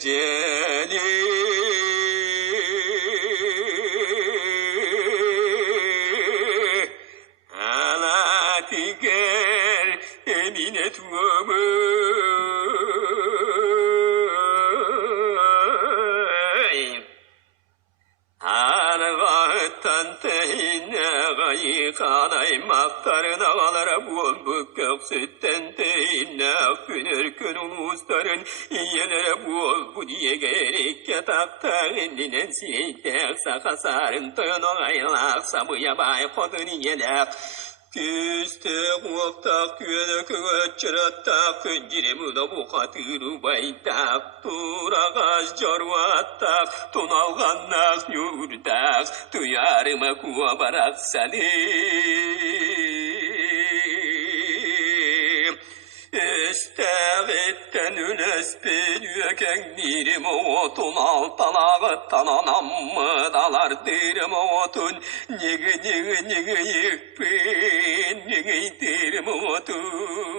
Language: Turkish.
eceli alatiger emine tuğmu Kanay maktarına kalara bol kök sütten teyine Günür gün ulusların iyelere bol bu diye gerek yatakta Elinen siyekler sakasarın tığın oğaylak Sabıya bay kodun iyelek Küstek vaktak güvene kıvıçırattak Ciremüda bu katırı baytak Turagaz corvattak Tonalgannak yurdak Duyarıma kuva barak sani İsteğitten ünes bedüken dirim otun altan ağıttan anam mı dalar dirim otun Nigi yıkpin nigi dirim otun